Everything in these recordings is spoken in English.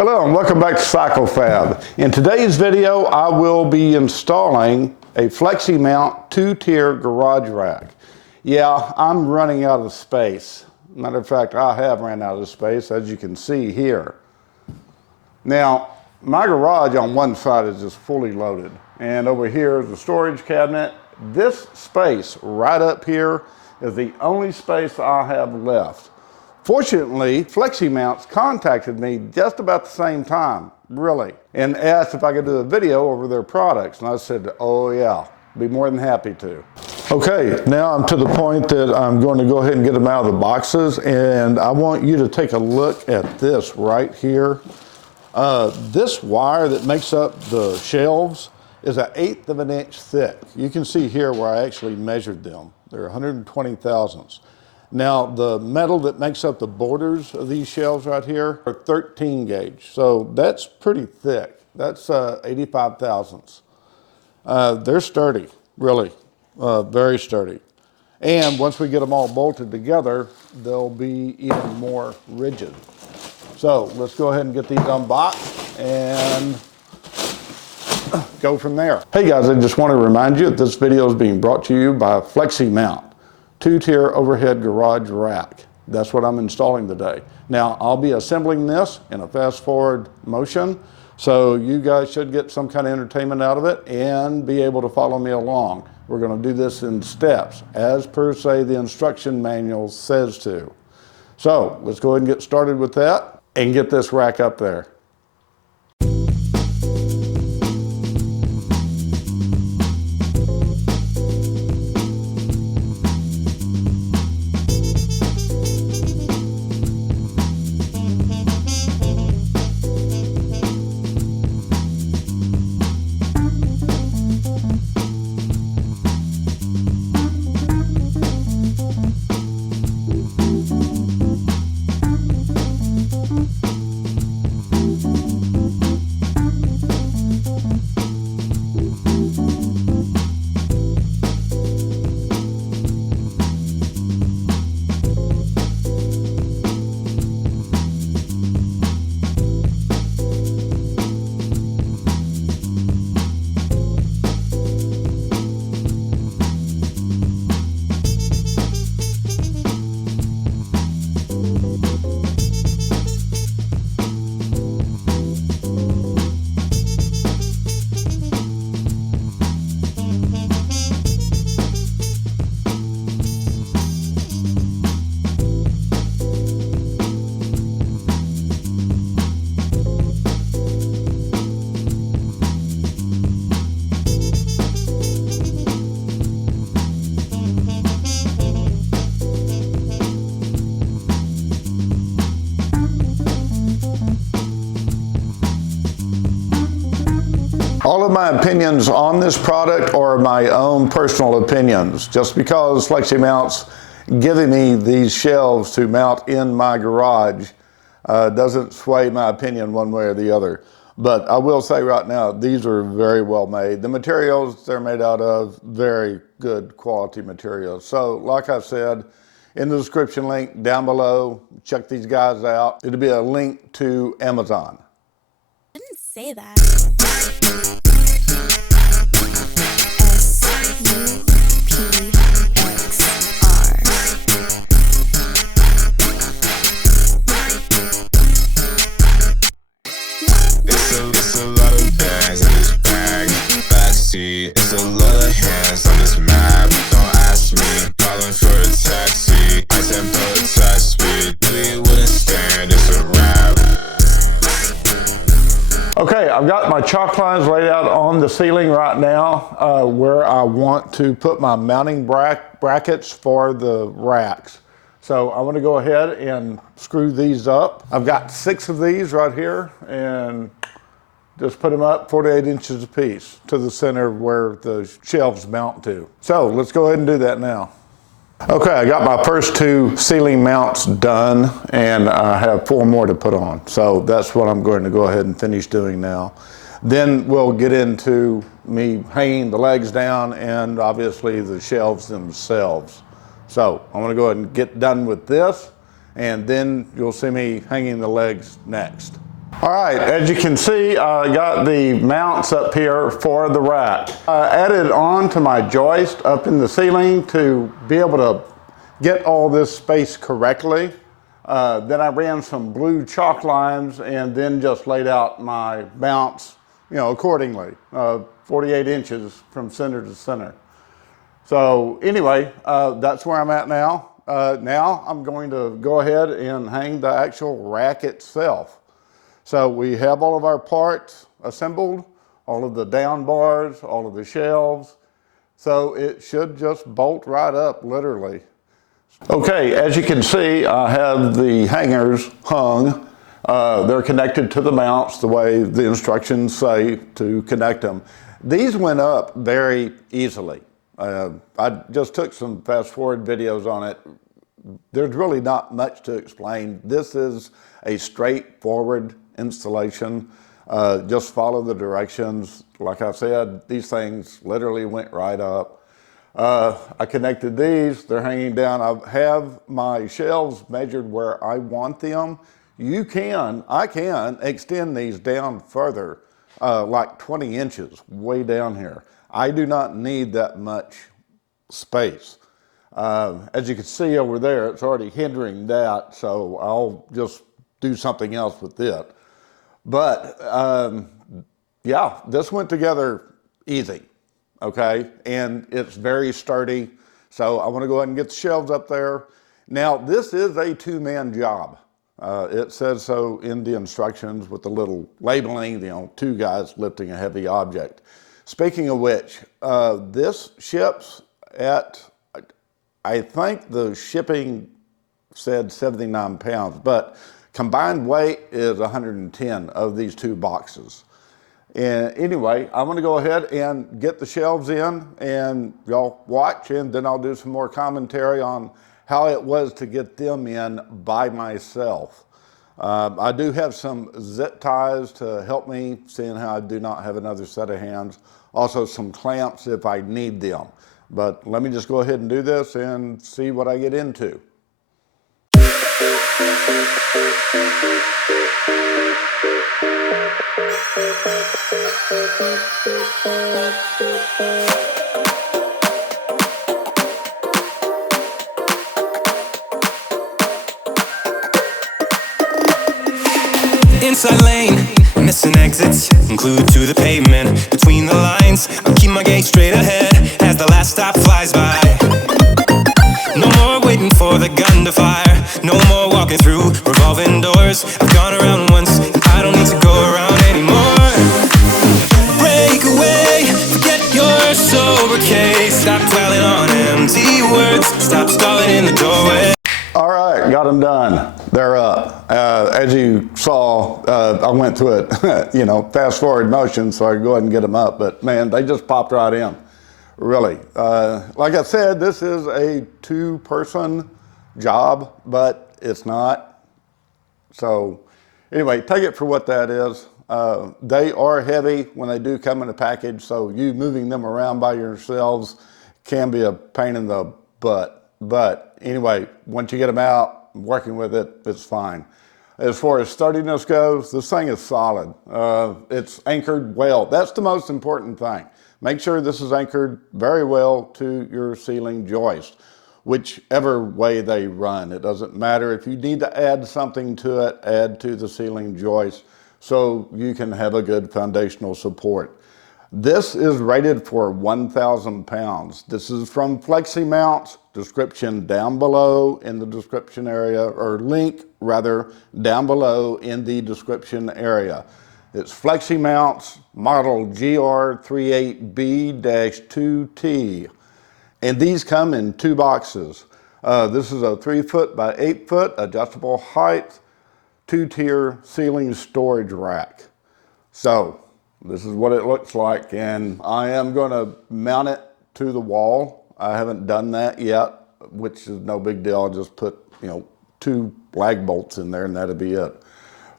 Hello and welcome back to CycleFab. In today's video, I will be installing a Fleximount 2-tier garage rack. Yeah, I'm running out of space. Matter of fact, I have ran out of space, as you can see here. Now, my garage on one side is just fully loaded, and over here is the storage cabinet. This space right up here is the only space I have left. Fortunately, Fleximounts contacted me just about the same time, really, and asked if I could do a video over their products. And I said, oh yeah, be more than happy to. Okay, now I'm to the point that I'm going to go ahead and get them out of the boxes, and I want you to take a look at this right here. This wire that makes up the shelves is 1/8 of an inch thick. You can see here where I actually measured them. They're 120 thousandths. Now, the metal that makes up the borders of these shelves right here are 13 gauge, so that's pretty thick. That's 85 thousandths. They're sturdy, really, very sturdy. And once we get them all bolted together, they'll be even more rigid. So let's go ahead and get these unboxed and go from there. Hey guys, I just want to remind you that this video is being brought to you by Fleximount 2-tier overhead garage rack. That's what I'm installing today. Now, I'll be assembling this in a fast forward motion, so you guys should get some kind of entertainment out of it and be able to follow me along. We're going to do this in steps, as per se the instruction manual says to. So, let's go ahead and get started with that and get this rack up there. All of my opinions on this product are my own personal opinions. Just because Fleximount's giving me these shelves to mount in my garage doesn't sway my opinion one way or the other. But I will say right now, these are very well made. The materials they're made out of, very good quality materials. So like I said, in the description link down below, check these guys out. It'll be a link to Amazon. I didn't say that. It's a lot of bags in this bag. Backseat, it's a lot of hands on this map. Don't ask me, calling for a taxi. I said put attack speed, really wouldn't stand, it's a wrap. Okay, I've got my chalk lines laid out on the ceiling right now where I want to put my mounting brackets for the racks. So I want to go ahead and screw these up. I've got 6 of these right here and just put them up 48 inches apiece to the center where the shelves mount to. So let's go ahead and do that now. Okay, I got my first 2 ceiling mounts done and I have 4 more to put on. So that's what I'm going to go ahead and finish doing now. Then we'll get into me hanging the legs down and obviously the shelves themselves. So I'm going to go ahead and get done with this, and then you'll see me hanging the legs next. All right, as you can see, I got the mounts up here for the rack. I added on to my joist up in the ceiling to be able to get all this space correctly. Then I ran some blue chalk lines and then just laid out my mounts, accordingly, 48 inches from center to center. So anyway, that's where I'm at now. Now I'm going to go ahead and hang the actual rack itself. So we have all of our parts assembled, all of the down bars, all of the shelves. So it should just bolt right up, literally. Okay, as you can see, I have the hangers hung. They're connected to the mounts the way the instructions say to connect them. These went up very easily. I just took some fast forward videos on it. There's really not much to explain. This is a straightforward installation. Just follow the directions. Like I said, these things literally went right up. I connected these, they're hanging down. I have my shelves measured where I want them. I can extend these down further, like 20 inches way down here. I do not need that much space. As you can see over there, it's already hindering that, so I'll just do something else with it. But yeah, this went together easy, okay? And it's very sturdy, so I want to go ahead and get the shelves up there. Now, this is a two-man job. It says so in the instructions with the little labeling, two guys lifting a heavy object. Speaking of which, this ships at, I think the shipping said 79 pounds, but combined weight is 110 of these two boxes. And anyway, I'm gonna go ahead and get the shelves in and y'all watch, and then I'll do some more commentary on how it was to get them in by myself. I do have some zip ties to help me, seeing how I do not have another set of hands. Also some clamps if I need them. But let me just go ahead and do this and see what I get into. Inside lane, missing exits, glued to the pavement. Between the lines, I'll keep my gaze straight ahead as the last stop flies by. No more waiting for the gun to fire. No more walking through revolving doors. I've gone around once, and I don't need to go around anymore. Break away, forget your sober case. Stop dwelling on empty words. Stop stalling in the doorway. All right, got them done. They're up. As you saw, I went through it, fast forward motion, so I could go ahead and get them up. But man, they just popped right in, really. Like I said, this is a two-person job, but it's not. So anyway, take it for what that is. They are heavy when they do come in a package, so you moving them around by yourselves can be a pain in the butt. But anyway, once you get them out, working with it, it's fine. As far as sturdiness goes, this thing is solid. It's anchored well. That's the most important thing. Make sure this is anchored very well to your ceiling joist, whichever way they run. It doesn't matter. If you need to add something to it, add to the ceiling joist so you can have a good foundational support. This is rated for 1,000 pounds. This is from Fleximount, description down below in the description area, or link rather, down below in the description area. It's Fleximount's model GR38B-2T. And these come in two boxes. This is a 3 foot by 8 foot adjustable height, 2-tier ceiling storage rack. So, this is what it looks like, and I am going to mount it to the wall. I haven't done that yet, which is no big deal. I'll just put, 2 lag bolts in there and that'll be it.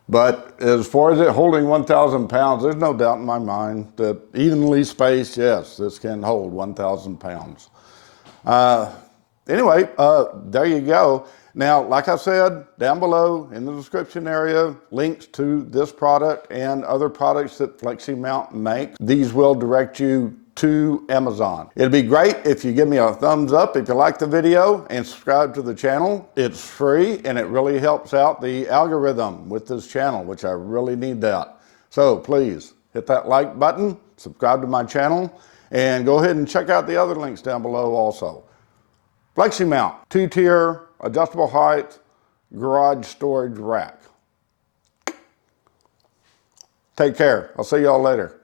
But as far as it holding 1,000 pounds, there's no doubt in my mind that evenly spaced, yes, this can hold 1,000 pounds. Anyway, there you go. Now, like I said, down below in the description area, links to this product and other products that Fleximount makes. These will direct you to Amazon. It'd be great if you give me a thumbs up if you like the video and subscribe to the channel. It's free and it really helps out the algorithm with this channel, which I really need that. So please hit that like button, subscribe to my channel, and go ahead and check out the other links down below also. Fleximount, 2-tier, adjustable height, garage storage rack. Take care. I'll see y'all later.